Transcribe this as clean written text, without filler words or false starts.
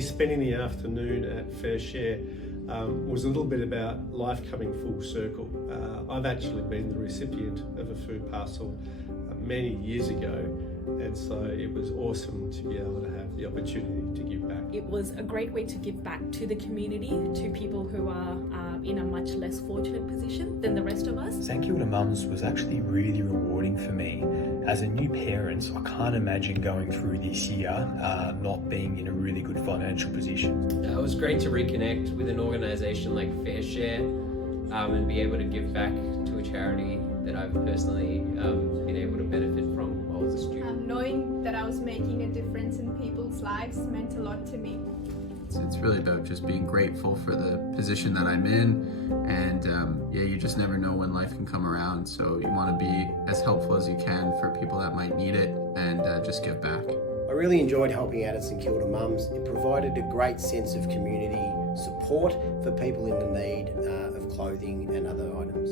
Spending the afternoon at Fair Share was a little bit about life coming full circle. I've actually been the recipient of a food parcel many years ago, and so it was awesome to be able to have the opportunity to give back. It was a great way to give back to the community, to people who are in a much less fortunate position than the rest of us. St Kilda Mums was actually really rewarding for me. As a new parent, I can't imagine going through this year not being in a really good financial position. It was great to reconnect with an organisation like Fair Share and be able to give back to a charity that I've personally been able to benefit from while I was a student. Knowing that I was making a difference in people's lives meant a lot to me. It's really about just being grateful for the position that I'm in, and you just never know when life can come around, so you want to be as helpful as you can for people that might need it, and just give back. I really enjoyed helping out at St Kilda Mums. It provided a great sense of community support for people in the need of clothing and other items.